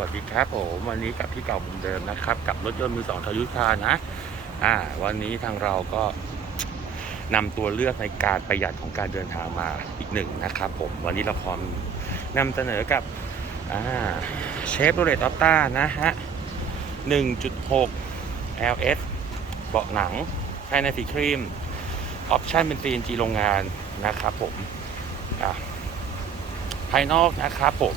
วัสดีครับผมวันนี้กับพี่เก่าเหมือนเดิมนะครับ กับรถยนต์มือสองทยุทธานะ อ่า วันนี้ทางเราก็นำตัวเลือกในการประหยัดของการเดินทางมาอีกหนึ่งนะครับผมวันนี้เราพร้อมนำเสนอกับอ่าเชฟโรเลตออฟต้านะฮะ 1.6 LS เบาะหนังภายในสีครีม ออปชั่นเป็น CNG โรงงานนะครับผมอะภายนอกนะครับผม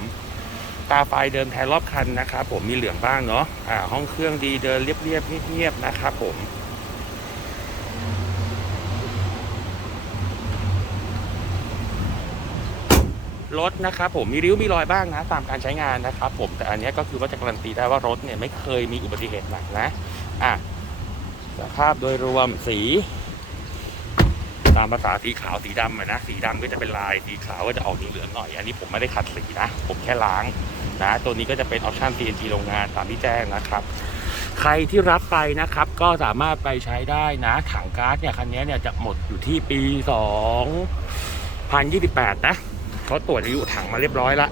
ตาไฟเดินแทนรอบคันนะครับผมมีเหลืองบ้างเนาะอ่าห้องเครื่องดีเดินเรียบๆเงียบๆนะครับผมรถนะครับผมมีริ้วมีรอยบ้างนะตามการใช้งานนะครับผมแต่อันนี้ก็คือว่าจะการันตีได้ว่ารถเนี่ยไม่เคยมีอุบัติเหตุหนักนะอะสภาพโดยรวมสี ตามภาษาสีขาวสีดำอะนะสีดำก็จะเป็นลายสีขาวก็จะออกเหลืองๆหน่อย อันนี้ผมไม่ได้ขัดสีนะ ผมแค่ล้างนะตัวนี้ก็จะเป็นออปชั่น CNG โรงงานตามที่แจ้งนะครับใครที่รับไปนะครับก็สามารถไปใช้ได้นะถังก๊าซเนี่ยคันนี้เนี่ยจะหมดอยู่ที่ปี 2028 นะเขาตรวจอายุถังมาเรียบร้อยละ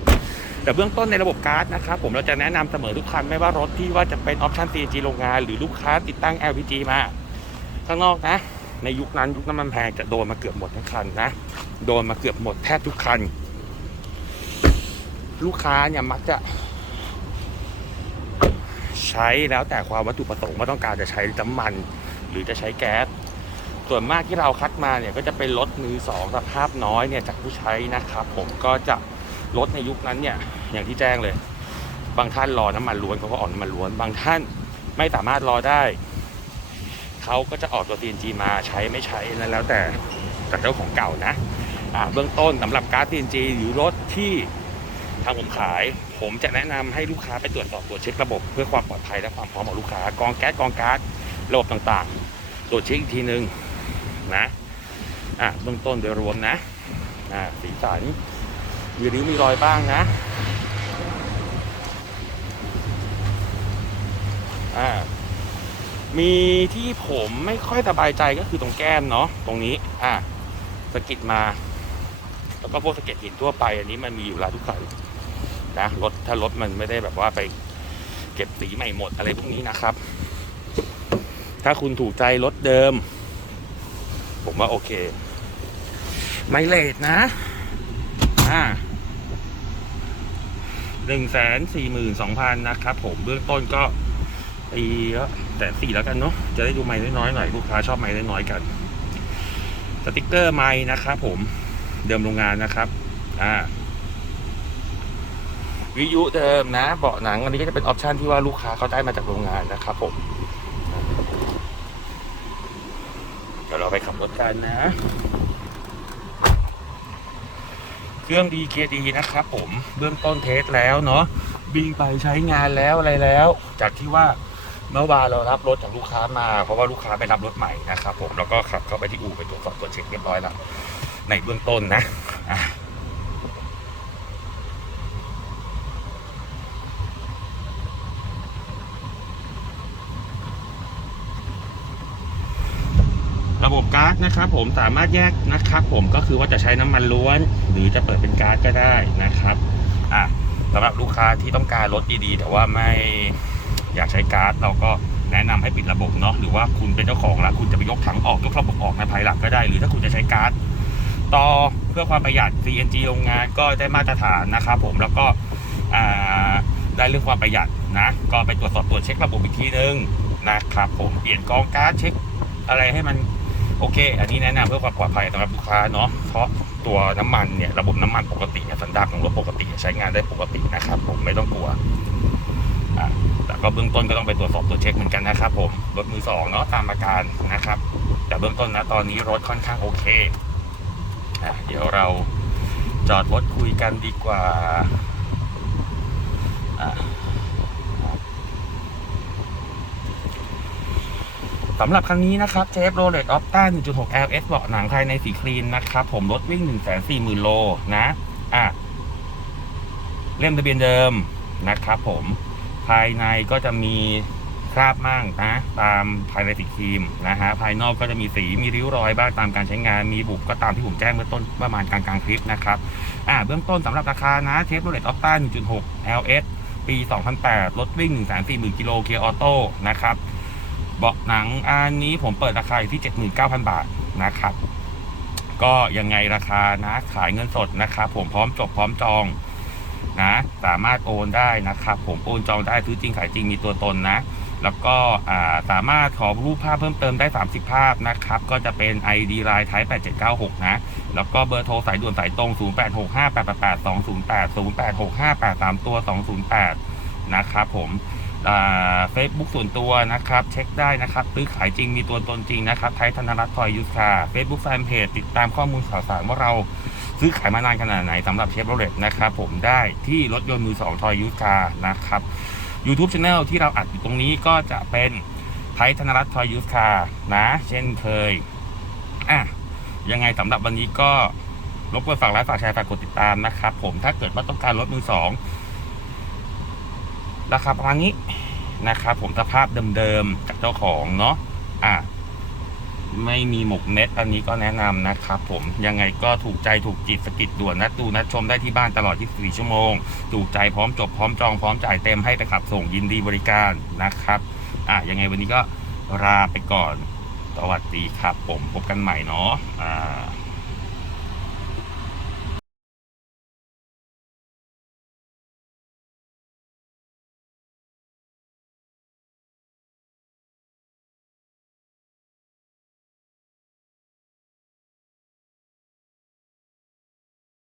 แต่เบื้องต้นในระบบก๊าซนะครับผมเราจะแนะนำเสมอทุกคันไม่ว่ารถที่ว่าจะเป็นออปชั่น CNG โรงงานหรือลูกค้าติดตั้ง LPG มา ข้างนอกนะ ในยุคนั้นยุคน้ำมันแพงจะโดนมาเกือบหมดทั้งคันนะโดนมาเกือบหมดแทบทุกคัน ลูกค้าเนี่ยมักจะ ใช้แล้วแต่ความวัตถุประสงค์ว่าต้องการจะใช้น้ำมัน หรือจะใช้แก๊สส่วนมากที่เราคัดมาเนี่ยก็จะเป็นรถมือสองสภาพน้อยเนี่ยจากผู้ใช้นะครับ ผมก็จะรถในยุคนั้นเนี่ยอย่างที่แจ้งเลย บางท่านรอน้ำมันล้วนเขาก็ออกน้ำมันล้วน บางท่านไม่สามารถรอได้ เขาก็จะออกตัว CNG มาใช้ไม่ใช้นั้นแล้วแต่แต่เจ้าของเก่านะอ่าเบื้องต้นสำหรับก๊าซ CNG หรือรถที่ทางผมขาย ผมจะแนะนำให้ลูกค้าไปตรวจสอบตรวจเช็คระบบเพื่อความปลอดภัยและความพร้อมของลูกค้ากองแก๊สกองก๊าซระบบต่างๆตรวจเช็คอีกทีนึงนะอะเบื้องต้นโดยรวมนะอ่าสีสันมีริ้วมีรอยบ้างนะอ่า มีที่ผมไม่ค่อยสบายใจก็คือตรงแก้มเนาะตรงนี้อะสะกิดมา แล้วก็พวกสะเก็ดหินทั่วไป อันนี้มันมีอยู่แล้วทุกคันนะรถถ้ารถมันไม่ได้แบบว่าไปเก็บสีใหม่หมดอะไรพวกนี้นะครับ ถ้าคุณถูกใจรถเดิม ผมว่าโอเค ไมเลทนะอ่าหนึ่งแสนสี่หมื่นสองพันนะครับผมเบื้องต้นก็ตี แต่สี่แล้วกันเนาะจะได้ดูไม้น้อยๆหน่อยลูกค้าชอบไม้น้อยๆกัน สติกเกอร์ไม้นะครับผมเดิมโรงงานนะครับอ่าวิยุเดิมนะ เบาะหนังอันนี้ก็จะเป็นออปชันที่ว่าลูกค้าเขาได้มาจากโรงงานนะครับผมเดี๋ยวเราไปขับรถกันนะ เครื่องดีเกียดีนะครับผมเบื้องต้นเทสแล้วเนาะบิงไปใช้งานแล้วอะไรแล้ว จากที่ว่า เมื่อวานเรารับรถจากลูกค้ามา เพราะว่าลูกค้าไปรับรถใหม่นะครับผมแล้วก็ขับเข้าไปที่อู่ไปตรวจสอบตรวจเช็คเรียบร้อยแล้วในเบื้องต้นนะระบบก๊าซนะครับผมสามารถแยกนะครับ ผมก็คือว่าจะใช้น้ำมันล้วน หรือจะเปิดเป็นก๊าซก็ได้นะครับอะสำหรับลูกค้าที่ต้องการรถดีๆ แต่ว่าไม่ อยากใช้ก๊าซเราก็แนะนำให้ปิดระบบเนาะหรือว่าคุณเป็นเจ้าของแล้วคุณจะไปยกถังออกยกระบบออกในภายหลังก็ได้ หรือถ้าคุณจะใช้ก๊าซต่อเพื่อความประหยัด CNG โรงงานก็ได้มาตรฐานนะครับผมแล้วก็ได้เรื่องความประหยัดนะ ก็ไปตรวจสอบตรวจเช็คระบบอีกทีนึงนะครับผมเปลี่ยนกองก๊าซเช็คอะไรให้มันโอเค อันนี้แนะนำเพื่อความปลอดภัยสำหรับลูกค้าเนาะ เพราะตัวน้ำมันเนี่ยระบบน้ำมันปกติสันดาปของรถปกติใช้งานได้ปกตินะครับ ผมไม่ต้องกลัวอ่า ก็เบื้องต้นก็ต้องไปตรวจสอบตรวจเช็คเหมือนกันนะครับผมรถมือสองเนาะตามอาการนะครับ แต่เบื้องต้นนะตอนนี้รถค่อนข้างโอเคอะเดี๋ยวเราจอดรถคุยกันดีกว่าสำหรับครั้งนี้นะครับเชฟโรเลตออฟต้า1.6 LS เบาะหนังภายในสีครีนนะครับ ผมรถวิ่ง 140,000 โลนะ อะ เล่มทะเบียนเดิมนะครับผม ภายในก็จะมีคราบมั่งนะตามภายในสีครีมนะฮะภายนอกก็จะมีสีมีริ้วรอยบ้างตามการใช้งานมีบุบก็ตามที่ผมแจ้งเบื้องต้นประมาณกลางกลางคลิปนะครับอ่าเบื้องต้นสำหรับราคานะเชฟโรเลตออฟต้า1.6 LS ปี 2008 รถวิ่ง 1 4 0 0 0 0กิโลเกียร์ออโต้นะครับเบาะหนังอันนี้ผมเปิดราคาอยู่ที่ 79,000 บาทนะครับ ก็ยังไงราคานะขายเงินสดนะครับผมพร้อมจบพร้อมจอง นะ สามารถโอนได้นะครับ ผมโอนจองได้ซื้อจริงขายจริงมีตัวตนนะ แล้วก็สามารถขอรูปภาพเพิ่มเติมได้ 30 ภาพนะครับ ก็จะเป็น ID ไลน์ไทย8796 นะ แล้วก็เบอร์โทรสายด่วนสายตรง 0865888208 086583 ตัว 208 นะครับผม เฟซบุ๊กส่วนตัวนะครับ เช็คได้นะครับซื้อขายจริงมีตัวตนจริงนะครับไทยธนรัตน์ทอยยูสคาเฟซบุ๊กแฟนเพจติดตามข้อมูลข่าวสารว่าเราซื้อขายมานานขนาดไหนสำหรับเชฟโรเลตนะครับผมได้ที่รถยนต์มือสองทอยยูสคานะครับ YouTube Channel ที่เราอัดอยู่ตรงนี้ก็จะเป็นไทยธนรัตน์ทอยยูสคานะ เช่นเคยอะยังไงสำหรับวันนี้ก็รบกวนฝากไลค์ฝากแชร์ฝากกดติดตามนะครับผมถ้าเกิดว่าต้องการรถมือสอง ราคาประมาณนี้นะครับ ผมสภาพเดิมๆจากเจ้าของเนาะอะไม่มีหมกเม็ดอันนี้ก็แนะนำนะครับผมยังไงก็ถูกใจถูกจิตสะกิดด่วนนัดดูนัดชมได้ที่บ้านตลอด 24 ชั่วโมง ถูกใจพร้อมจบพร้อมจองพร้อมจ่ายเต็มให้ไปขับส่งยินดีบริการนะครับอะยังไงวันนี้ก็ลาไปก่อน สวัสดีครับผมพบกันใหม่เนาะอ่า